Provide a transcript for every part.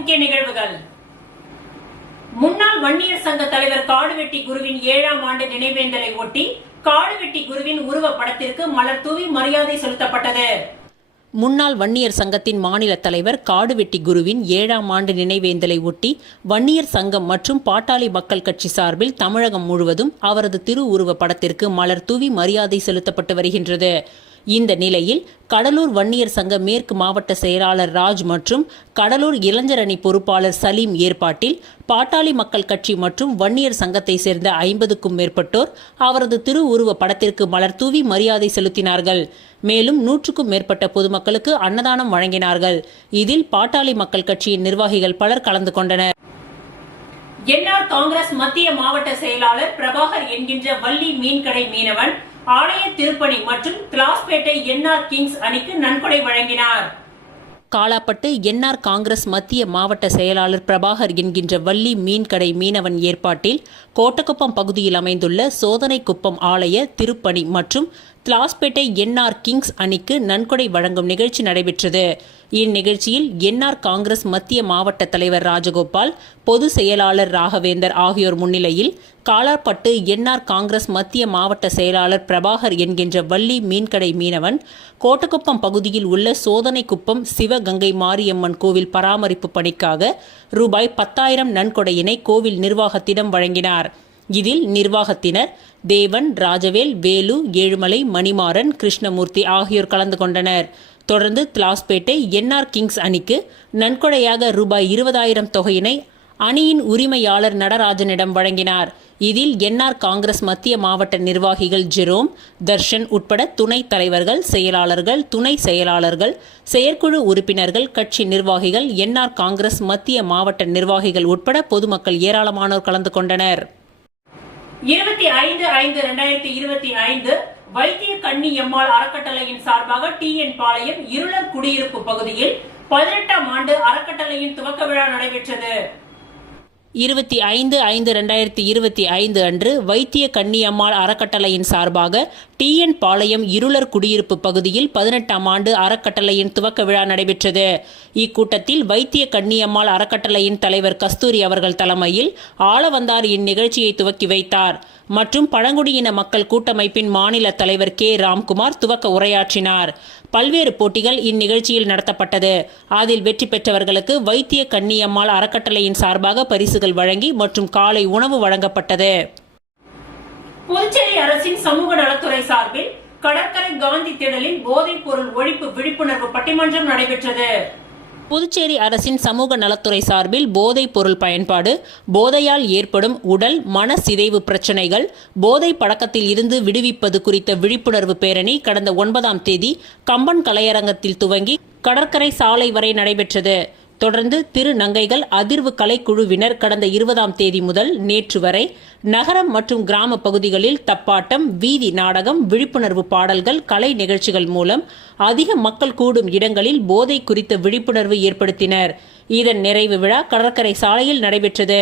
முக்கிய நிகழ்வுகள். முன்னாள் வன்னியர் சங்க தலைவர் காடுவெட்டி குருவின் 7ஆம் ஆண்டு நினைவேந்தலை ஒட்டி காடுவெட்டி குருவின் உருவ படத்திற்கு மலர் தூவி மரியாதை செலுத்தப்பட்டது. முன்னாள் வன்னியர் சங்கத்தின் மாநில தலைவர் காடுவெட்டி குருவின் 7ஆம் ஆண்டு நினைவேந்தலை ஒட்டி வன்னியர் சங்கம் மற்றும் பாட்டாளி மக்கள் கட்சி சார்பில் தமிழகம் முழுவதும் அவரது திருவுருவ படத்திற்கு மலர் தூவி மரியாதை செலுத்தப்பட்டு வருகின்றது. இந்த நிலையில் கடலூர் வன்னியர் சங்க மேற்கு மாவட்ட செயலாளர் ராஜ் மற்றும் கடலூர் இளைஞர் அணி பொறுப்பாளர் சலீம் ஏற்பாட்டில் பாட்டாளி மக்கள் கட்சி மற்றும் வன்னியர் சங்கத்தை சேர்ந்த 50க்கும் மேற்பட்டோர் அவரது திருவுருவ படத்திற்கு மலர் தூவி மரியாதை செலுத்தினார்கள். மேலும் 100க்கும் மேற்பட்ட பொதுமக்களுக்கு அன்னதானம் வழங்கினார்கள். இதில் பாட்டாளி மக்கள் கட்சியின் நிர்வாகிகள் பலர் கலந்து கொண்டனர். என்ஆர் காங்கிரஸ் மத்திய மாவட்ட செயலாளர் பிரபாகர் என்கின்ற வள்ளி மீன்கடை மீனவன் ஆலய திருப்பணி மற்றும் கிளாஸ்பேட்டை என்ஆர் கிங்ஸ் அணிக்கு நன்கொடை வழங்கினார். காலாப்பட்டு என்ஆர் காங்கிரஸ் மத்திய மாவட்ட செயலாளர் பிரபாகர் என்கின்ற வள்ளி மீன்கடை மீனவன் ஏற்பாட்டில் கோட்டக்குப்பம் பகுதியில் அமைந்துள்ள சோதனைக்குப்பம் ஆலய திருப்பணி மற்றும் கிளாஸ்பேட்டை என்ஆர் கிங்ஸ் அணிக்கு நன்கொடை வழங்கும் நிகழ்ச்சி நடைபெற்றது. இந்நிகழ்ச்சியில் என்ஆர் காங்கிரஸ் மத்திய மாவட்ட தலைவர் ராஜகோபால், பொது செயலாளர் ராகவேந்தர் ஆகியோர் முன்னிலையில் காலாப்பட்டு என்ஆர் காங்கிரஸ் மத்திய மாவட்ட செயலாளர் பிரபாகர் என்கின்ற வள்ளி மீன்கடை மீனவன் கோட்டக்குப்பம் பகுதியில் உள்ள சோதனைக்குப்பம் சிவகங்கை மாரியம்மன் கோவில் பராமரிப்பு பணிக்காக ரூபாய் 10,000 நன்கொடையினை கோவில் நிர்வாகத்திடம் வழங்கினார். இதில் நிர்வாகத்தினர் தேவன், ராஜவேல், வேலு, ஏழுமலை, மணிமாறன், கிருஷ்ணமூர்த்தி ஆகியோர் கலந்து கொண்டனர். தொடர்ந்து கிளாஸ்பேட்டை என்ஆர் கிங்ஸ் அணிக்கு நன்கொடையாக ரூபாய் 20,000 தொகையினை அணியின் உரிமையாளர் நடராஜனிடம் வழங்கினார். இதில் என்ஆர் காங்கிரஸ் மத்திய மாவட்ட நிர்வாகிகள் ஜெரோம், தர்ஷன் உட்பட துணைத் தலைவர்கள், செயலாளர்கள், துணை செயலாளர்கள், செயற்குழு உறுப்பினர்கள், கட்சி நிர்வாகிகள், என்ஆர் காங்கிரஸ் மத்திய மாவட்ட நிர்வாகிகள் உட்பட பொதுமக்கள் ஏராளமானோர் கலந்து கொண்டனர். 25/5/2025 வைத்திய கன்னியம்மாள் அறக்கட்டளையின் சார்பாக TN பாளையம் இருளர் குடியிருப்பு பகுதியில் 18ஆம் ஆண்டு அறக்கட்டளையின் துவக்க விழா நடைபெற்றது. 25/5/2025 அன்று வைத்திய கன்னியம்மாள் அறக்கட்டளையின் சார்பாக TN பாளையம் இருளர் குடியிருப்பு பகுதியில் 18ஆம் ஆண்டு அறக்கட்டளையின் துவக்க விழா நடைபெற்றது. இக்கூட்டத்தில் வைத்திய கன்னியம்மாள் அறக்கட்டளையின் தலைவர் கஸ்தூரி அவர்கள் தலைமையில் ஆளவந்தார் இந்நிகழ்ச்சியை துவக்கி வைத்தார். மற்றும் பழங்குடியின மக்கள் கூட்டமைப்பின் மாநில தலைவர் K. ராம்குமார் துவக்க உரையாற்றினார். பல்வேறு போட்டிகள் இந்நிகழ்ச்சியில் நடத்தப்பட்டது. அதில் வெற்றி பெற்றவர்களுக்கு வைத்திய கன்னியம்மாள் அறக்கட்டளையின் சார்பாக பரிசுகள் வழங்கி மற்றும் காலை உணவு வழங்கப்பட்டது. புதுச்சேரி அரசின் சமூக நலத்துறை சார்பில் கடற்கரை காந்தி திடலில் போதைப் பொருள் ஒழிப்பு விழிப்புணர்வு பட்டிமன்றம் நடைபெற்றது. புதுச்சேரி அரசின் சமூக நலத்துறை சார்பில் போதைப் பொருள் பயன்பாடு, போதையால் ஏற்படும் உடல் மன சிதைவு பிரச்சினைகள், போதை பழக்கத்தில் இருந்து விடுவிப்பது குறித்த விழிப்புணர்வு பேரணி கடந்த 9ஆம் தேதி கம்பன் கலையரங்கத்தில் துவங்கி கடற்கரை சாலை வரை நடைபெற்றது. தொடர்ந்து திருநங்கைகள் அதிர்வு கலைக்குழுவினர் கடந்த 20ஆம் தேதி முதல் நேற்று வரை நகரம் மற்றும் கிராம பகுதிகளில் தப்பாட்டம், வீதி நாடகம், விழிப்புணர்வு பாடல்கள், கலை நிகழ்ச்சிகள் மூலம் அதிக மக்கள் கூடும் இடங்களில் போதை குறித்த விழிப்புணர்வு ஏற்படுத்தினர். இதன் நிறைவு விழா கடற்கரை சாலையில் நடைபெற்றது.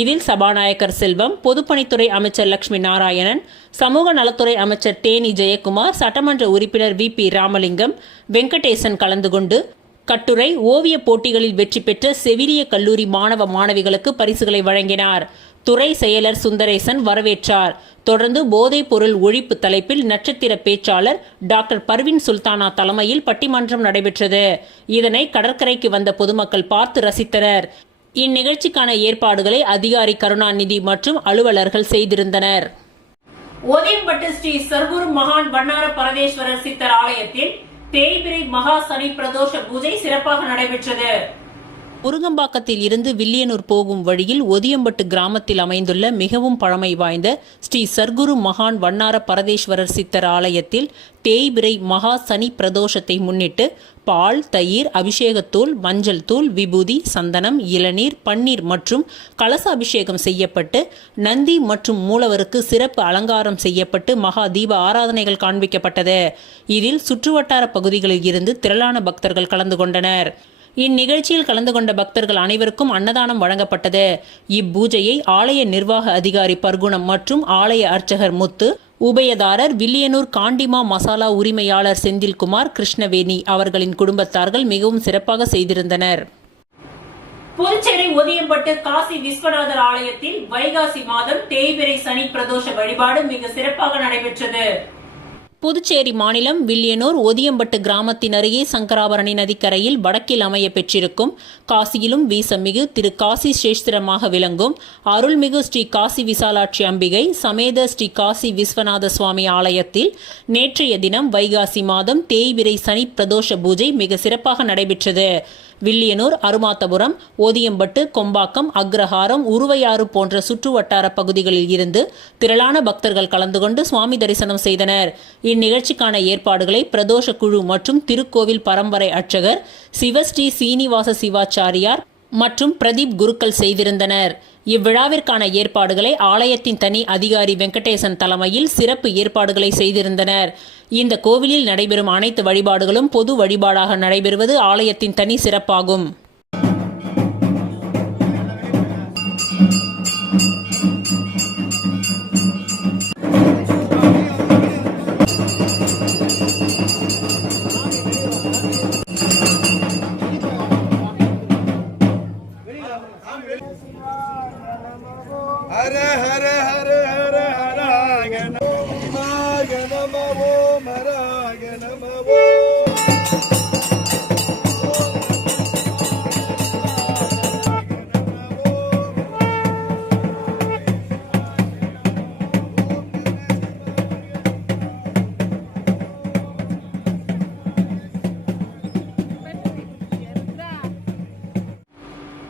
இதில் சபாநாயகர் செல்வம், பொதுப்பணித்துறை அமைச்சர் லட்சுமி நாராயணன், சமூக நலத்துறை அமைச்சர் தேனி ஜெயக்குமார், சட்டமன்ற உறுப்பினர் VP ராமலிங்கம், வெங்கடேசன் கலந்து கொண்டு கட்டுரை, ஓவிய போட்டிகளில் வெற்றி பெற்ற செவிலிய கல்லூரி மாணவ மாணவிகளுக்கு பரிசுகளை வழங்கினார். துறை செயலர் சுந்தரேசன் வரவேற்றார். தொடர்ந்து போதைப் பொருள் ஒழிப்பு தலைப்பில் நட்சத்திர பேச்சாளர் டாக்டர் பர்வின் சுல்தானா தலைமையில் பட்டிமன்றம் நடைபெற்றது. இதனை கடற்கரைக்கு வந்த பொதுமக்கள் பார்த்து ரசித்தனர். இந்நிகழ்ச்சிக்கான ஏற்பாடுகளை அதிகாரி கருணாநிதி மற்றும் அலுவலர்கள் செய்திருந்தனர். ஓதியம்பட்டு ஸ்ரீ சர்க்குரு மகான் வண்ணார பரதேஸ்வரர் சித்தர் ஆலயத்தில் தேய்பிரை மகா சனி பிரதோஷ பூஜை சிறப்பாக நடைபெற்றது. முருங்கம்பாக்கத்தில் இருந்து வில்லியனூர் போகும் வழியில் ஒதியம்பட்டு கிராமத்தில் அமைந்துள்ள மிகவும் பழமை வாய்ந்த ஸ்ரீ சர்க்குரு மகான் வண்ணார பரதேஸ்வரர் சித்தர் ஆலயத்தில் தேய்பிரை மகா சனி பிரதோஷத்தை முன்னிட்டு பால், தயிர், அபிஷேகத்தூள், மஞ்சள் தூள், விபூதி, சந்தனம், இளநீர், பன்னீர் மற்றும் கலச அபிஷேகம் செய்யப்பட்டு நந்தி மற்றும் மூலவருக்கு சிறப்பு அலங்காரம் செய்யப்பட்டு மகா தீப ஆராதனைகள் காண்பிக்கப்பட்டது. இதில் சுற்றுவட்டார பகுதிகளில் இருந்து திரளான பக்தர்கள் கலந்து கொண்டனர். இந்நிகழ்ச்சியில் கலந்து கொண்ட பக்தர்கள் அனைவருக்கும் அன்னதானம் வழங்கப்பட்டது. இப்பூஜையை ஆலய நிர்வாக அதிகாரி பர்குணம் மற்றும் ஆலய அர்ச்சகர் முத்து, உபயதாரர் வில்லியனூர் காண்டிமா மசாலா உரிமையாளர் செந்தில்குமார், கிருஷ்ணவேணி அவர்களின் குடும்பத்தார்கள் மிகவும் சிறப்பாக செய்திருந்தனர். புதுச்சேரி ஒதியம்பட்டு காசி விஸ்வநாதர் ஆலயத்தில் வைகாசி மாதம் தேய்பிறை சனி பிரதோஷ வழிபாடு மிக சிறப்பாக நடைபெற்றது. புதுச்சேரி மாநிலம் வில்லியனூர் ஒதியம்பட்டு கிராமத்தின் அருகே சங்கராபரணி நதிக்கரையில் வடக்கில் அமைய பெற்றிருக்கும் காசியிலும் வீசமிகு திரு காசி சேஸ்திரமாக விளங்கும் அருள்மிகு ஸ்ரீ காசி விசாலாட்சி அம்பிகை சமேத ஸ்ரீ காசி விஸ்வநாத சுவாமி ஆலயத்தில் நேற்றைய தினம் வைகாசி மாதம் தேய்பிறை சனி பிரதோஷ பூஜை மிக சிறப்பாக நடைபெற்றது. வில்லியனூர், அருமாத்தபுரம், ஓதியம்பட்டு, கொம்பாக்கம், அக்ரஹாரம், உருவையாறு போன்ற சுற்றுவட்டார பகுதிகளில் இருந்து திரளான பக்தர்கள் கலந்து கொண்டு சுவாமி தரிசனம் செய்தனர். இந்நிகழ்ச்சிக்கான ஏற்பாடுகளை பிரதோஷ குழு மற்றும் திருக்கோவில் பரம்பரை அர்ச்சகர் சிவஸ்ரீ சீனிவாச சிவாச்சாரியார் மற்றும் பிரதீப் குருக்கள் செய்திருந்தனர். இவ்விழாவிற்கான ஏற்பாடுகளை ஆலயத்தின் தனி அதிகாரி வெங்கடேசன் தலைமையில் சிறப்பு ஏற்பாடுகளை செய்திருந்தனர். இந்த கோவிலில் நடைபெறும் அனைத்து வழிபாடுகளும் பொது வழிபாடாக நடைபெறுவது ஆலயத்தின் தனி சிறப்பாகும். ஹர ஹர ஹர ஹர ஹராக நமோ மராக நமோ.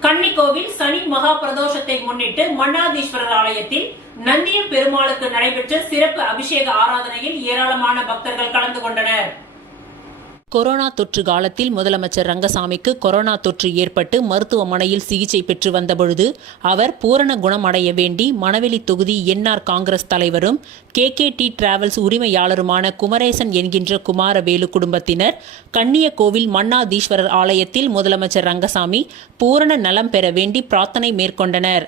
கன்னிக்கோவில் சனி மகா பிரதோஷத்தை முன்னிட்டு மன்னாதீஸ்வரர் ஆலயத்தில் நந்தியம் பெருமாளுக்கு நடைபெற்ற சிறப்பு அபிஷேக ஆராதனையில் ஏராளமான பக்தர்கள் கலந்து கொண்டனர். கொரோனா தொற்று காலத்தில் முதலமைச்சர் ரங்கசாமிக்கு கொரோனா தொற்று ஏற்பட்டு மருத்துவமனையில் சிகிச்சை பெற்று வந்தபொழுது அவர் பூரண குணமடைய வேண்டி மணவெளி தொகுதி என்ஆர் காங்கிரஸ் தலைவரும் KKT டிராவல்ஸ் உரிமையாளருமான குமரேசன் என்கின்ற குமாரவேலு குடும்பத்தினர் கன்னியக்கோவில் மன்னாதீஸ்வரர் ஆலயத்தில் முதலமைச்சர் ரங்கசாமி பூரண நலம் பெற வேண்டி பிரார்த்தனை மேற்கொண்டனர்.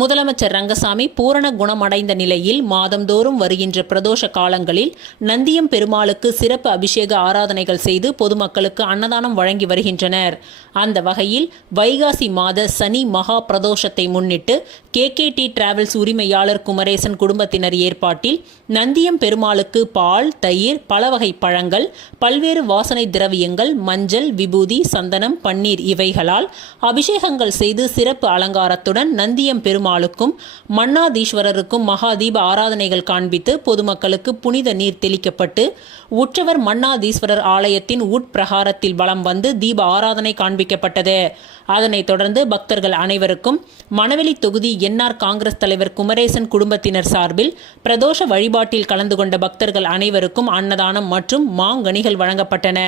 முதலமைச்சர் ரங்கசாமி பூரண குணமடைந்த நிலையில் மாதந்தோறும் வருகின்ற பிரதோஷ காலங்களில் நந்தியம் பெருமாளுக்கு சிறப்பு அபிஷேக ஆராதனைகள் செய்து பொதுமக்களுக்கு அன்னதானம் வழங்கி வருகின்றனர். அந்த வகையில் வைகாசி மாத சனி மகா பிரதோஷத்தை முன்னிட்டு KKT டிராவல்ஸ் உரிமையாளர் குமரேசன் குடும்பத்தினர் ஏற்பாட்டில் நந்தியம் பெருமாளுக்கு பால், தயிர், பல வகை பழங்கள், பல்வேறு வாசனை திரவியங்கள், மஞ்சள், விபூதி, சந்தனம், பன்னீர் இவைகளால் அபிஷேகங்கள் செய்து சிறப்பு அலங்காரத்துடன் நந்தியம் பெருமாளுக்கும் மன்னாதீஸ்வரருக்கும் மகாதீப ஆராதனைகள் காண்பித்து பொதுமக்களுக்கு புனித நீர் தெளிக்கப்பட்டு உற்சவர் மன்னாதீஸ்வரர் ஆலயத்தின் உட்பிரகாரத்தில் வலம் வந்து தீப ஆராதனை காண்பிக்கப்பட்டது. அதனைத் தொடர்ந்து பக்தர்கள் அனைவருக்கும் மணவெளி தொகுதி என்ஆர் காங்கிரஸ் தலைவர் குமரேசன் குடும்பத்தினர் சார்பில் பிரதோஷ வழிபாட்டில் கலந்து கொண்ட பக்தர்கள் அனைவருக்கும் அன்னதானம் மற்றும் மாங்கனிகள் வழங்கப்பட்டன.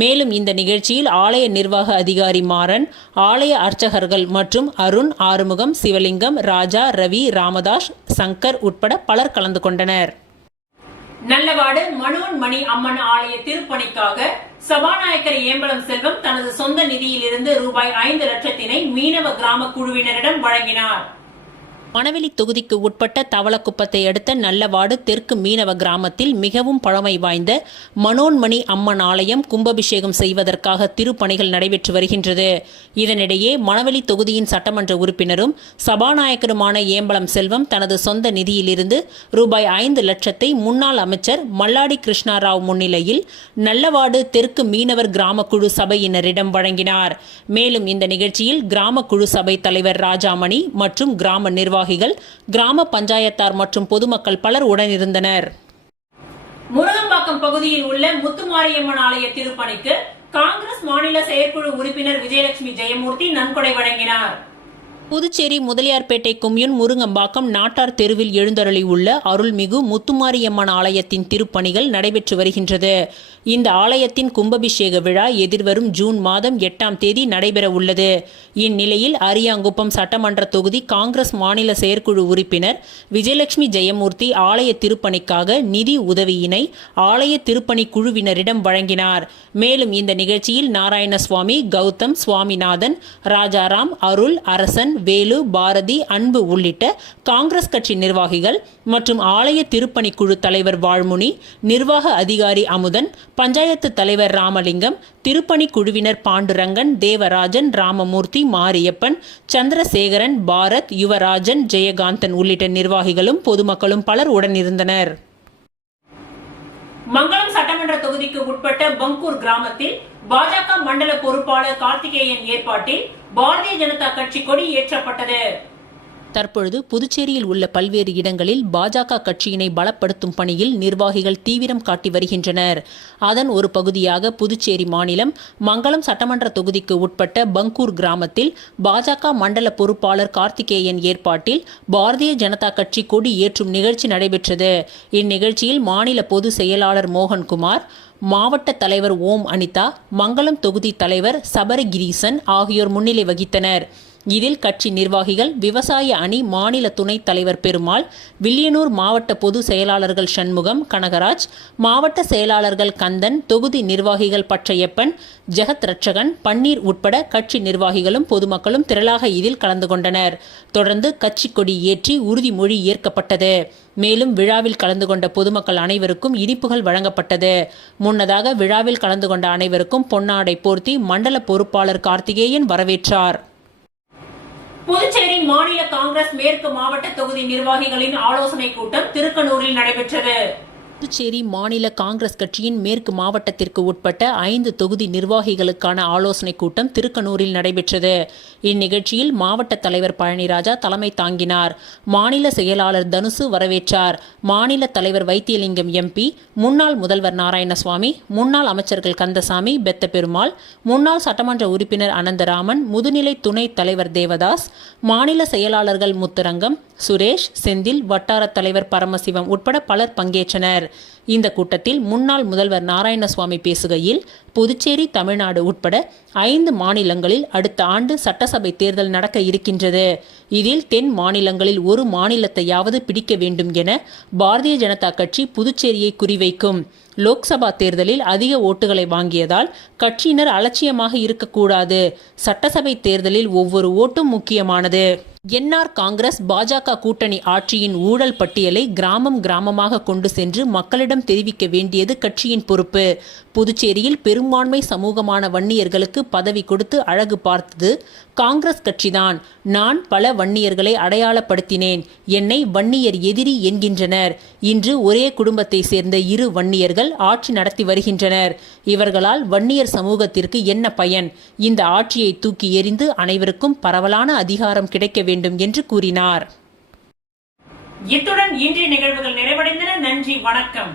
மேலும் இந்த நிகழ்ச்சியில் ஆலய நிர்வாக அதிகாரி மாறன், ஆலய அர்ச்சகர்கள் மற்றும் அருண், ஆறுமுகம், சிவலிங்கம், ராஜா, ரவி, ராமதாஸ், சங்கர் உட்பட பலர் கலந்து கொண்டனர். நல்லவாடு மனோன்மணி அம்மன் ஆலய திருப்பணிக்காக சபாநாயகர் ஏம்பலம் செல்வம் தனது சொந்த நிதியிலிருந்து ரூபாய் 5 லட்சத்தினை மீனவ கிராம குழுவினரிடம் வழங்கினார். மணவெளி தொகுதிக்கு உட்பட்ட தவளக்குப்பத்தை அடுத்த நல்லவாடு தெற்கு மீனவ கிராமத்தில் மிகவும் பழமை வாய்ந்த மனோன்மணி அம்மன் ஆலயம் கும்பாபிஷேகம் செய்வதற்காக திருப்பணிகள் நடைபெற்று வருகின்றது. இதனிடையே மணவெளி தொகுதியின் சட்டமன்ற உறுப்பினரும் சபாநாயகருமான ஏம்பலம் செல்வம் தனது சொந்த நிதியிலிருந்து ரூபாய் 5 லட்சத்தை முன்னாள் அமைச்சர் மல்லாடி கிருஷ்ணாராவ் முன்னிலையில் நல்லவாடு தெற்கு மீனவர் கிராம குழு சபையினரிடம் வழங்கினார். மேலும் இந்த நிகழ்ச்சியில் கிராம குழு சபை தலைவர் ராஜாமணி மற்றும் கிராம நிர்வாகிகள், கிராம பஞ்சாயத்தார் மற்றும் பொதுமக்கள் பலர் உடனிருந்தனர். முருகம்பாக்கம் பகுதியில் உள்ள முத்துமாரியம்மன் ஆலய திருப்பணிக்கு காங்கிரஸ் மாநில செயற்குழு உறுப்பினர் விஜயலட்சுமி ஜெயமூர்த்தி நன்கொடை வழங்கினார். புதுச்சேரி முதலியார்பேட்டை கொம்யூன் முருங்கம்பாக்கம் நாட்டார் தெருவில் எழுந்தருளி உள்ள அருள்மிகு முத்துமாரியம்மன் ஆலயத்தின் திருப்பணிகள் நடைபெற்று வருகின்றது. இந்த ஆலயத்தின் கும்பாபிஷேக விழா எதிர்வரும் ஜூன் மாதம் 8ஆம் தேதி நடைபெற உள்ளது. இந்நிலையில் அரியாங்குப்பம் சட்டமன்ற தொகுதி காங்கிரஸ் மாநில செயற்குழு உறுப்பினர் விஜயலட்சுமி ஜெயமூர்த்தி ஆலய திருப்பணிக்காக நிதி உதவியினை ஆலய திருப்பணி குழுவினரிடம் வழங்கினார். மேலும் இந்த நிகழ்ச்சியில் நாராயணசுவாமி, கௌதம், சுவாமிநாதன், ராஜாராம், அருள், அரசன், வேலு, பாரதி, அன்பு உள்ளிட்ட காங்கிரஸ் கட்சி நிர்வாகிகள் மற்றும் ஆலய திருப்பணிக்குழு தலைவர் வாழ்முனி, நிர்வாக அதிகாரி அமுதன், பஞ்சாயத்து தலைவர் ராமலிங்கம், திருப்பணி குழுவினர் பாண்டுரங்கன், தேவராஜன், ராமமூர்த்தி, மாரியப்பன், சந்திரசேகரன், பாரத், யுவராஜன், ஜெயகாந்தன் உள்ளிட்ட நிர்வாகிகளும் பொதுமக்களும் பலர் உடனிருந்தனர். மங்களம் சட்டமன்ற தொகுதிக்கு உட்பட்ட பங்கூர் கிராமத்தில் பாஜக மண்டல பொறுப்பாளர் கார்த்திகேயன் ஏற்பாட்டில் பாரதிய ஜனதா கட்சி கொடி ஏற்றப்பட்டது. தற்பொழுது புதுச்சேரியில் உள்ள பல்வேறு இடங்களில் பாஜக கட்சியினை பலப்படுத்தும் பணியில் நிர்வாகிகள் தீவிரம் காட்டி வருகின்றனர். அதன் ஒரு பகுதியாக புதுச்சேரி மாநிலம் மங்களம் சட்டமன்ற தொகுதிக்கு உட்பட்ட பங்கூர் கிராமத்தில் பாஜக மண்டல பொறுப்பாளர் கார்த்திகேயன் ஏற்பாட்டில் பாரதிய ஜனதா கட்சி கொடி ஏற்றும் நிகழ்ச்சி நடைபெற்றது. இந்நிகழ்ச்சியில் மாநில பொதுச் செயலாளர் மோகன்குமார், மாவட்ட தலைவர் ஓம் அனிதா, மங்களம் தொகுதி தலைவர் சபரகிரீசன் ஆகியோர் முன்னிலை வகித்தனர். இதில் கட்சி நிர்வாகிகள், விவசாய அணி மாநில துணைத் தலைவர் பெருமாள், வில்லியனூர் மாவட்ட பொது செயலாளர்கள் சண்முகம், கனகராஜ், மாவட்ட செயலாளர்கள் கந்தன், தொகுதி நிர்வாகிகள் பச்சையப்பன், ஜெகத் ரட்சகன், பன்னீர் உட்பட கட்சி நிர்வாகிகளும் பொதுமக்களும் திரளாக இதில் கலந்து கொண்டனர். தொடர்ந்து கட்சி கொடி ஏற்றி உறுதிமொழி ஏற்கப்பட்டது. மேலும் விழாவில் கலந்து கொண்ட பொதுமக்கள் அனைவருக்கும் இனிப்புகள் வழங்கப்பட்டது. முன்னதாக விழாவில் கலந்து கொண்ட அனைவருக்கும் பொன்னாடை போர்த்தி மண்டல பொறுப்பாளர் கார்த்திகேயன் வரவேற்றார். புதுச்சேரி மாநில காங்கிரஸ் மேற்கு மாவட்ட தொகுதி நிர்வாகிகளின் ஆலோசனை கூட்டம் திருக்கனூரில் நடைபெற்றது. புதுச்சேரி மாநில காங்கிரஸ் கட்சியின் மேற்கு மாவட்டத்திற்கு உட்பட்ட 5 தொகுதி நிர்வாகிகளுக்கான ஆலோசனைக் கூட்டம் திருக்கனூரில் நடைபெற்றது. இந்நிகழ்ச்சியில் மாவட்ட தலைவர் பழனிராஜா தலைமை தாங்கினார். மாநில செயலாளர் தனுசு வரவேற்றார். மாநில தலைவர் வைத்தியலிங்கம் எம்பி, முன்னாள் முதல்வர் நாராயணசுவாமி, முன்னாள் அமைச்சர்கள் கந்தசாமி, பெத்த பெருமாள், முன்னாள் சட்டமன்ற உறுப்பினர் அனந்தராமன், முதுநிலை துணைத் தலைவர் தேவதாஸ், மாநில செயலாளர்கள் முத்துரங்கம், சுரேஷ், செந்தில், வட்டார தலைவர் பரமசிவம் உட்பட பலர் பங்கேற்றனர். இந்த கூட்டத்தில் முன்னாள் முதல்வர் நாராயணசுவாமி பேசுகையில், புதுச்சேரி, தமிழ்நாடு உட்பட 5 மாநிலங்களில் அடுத்த ஆண்டு சட்டசபை தேர்தல் நடக்க இருக்கின்றது. இதில் தென் மாநிலங்களில் ஒரு மாநிலத்தையாவது பிடிக்க வேண்டும் என பாரதிய ஜனதா கட்சி புதுச்சேரியை குறிவைக்கும். லோக்சபா தேர்தலில் அதிக ஓட்டுகளை வாங்கியதால் கட்சியினர் அலட்சியமாக இருக்கக்கூடாது. சட்டசபை தேர்தலில் ஒவ்வொரு ஓட்டும் முக்கியமானது. என்ஆர் காங்கிரஸ் பாஜக கூட்டணி ஆட்சியின் ஊழல் பட்டியலை கிராமம் கிராமமாக கொண்டு சென்று மக்களிடம் தெரிவிக்க வேண்டியது கட்சியின் பொறுப்பு. புதுச்சேரியில் பெரும்பான்மை சமூகமான வன்னியர்களுக்கு பதவி கொடுத்து அழகு பார்த்தது காங்கிரஸ் கட்சிதான். நான் பல வன்னியர்களை அடையாளப்படுத்தினேன். என்னை வன்னியர் எதிரி என்கின்றனர். இன்று ஒரே குடும்பத்தை சேர்ந்த 2 வன்னியர்கள் ஆட்சி நடத்தி வருகின்றனர். இவர்களால் வன்னியர் சமூகத்திற்கு என்ன பயன்? இந்த ஆட்சியை தூக்கி எறிந்து அனைவருக்கும் பரவலான அதிகாரம் கிடைக்க வேண்டும் என்று கூறினார். இத்துடன் இன்றைய நிகழ்வுகள் நிறைவடைந்தன. நன்றி, வணக்கம்.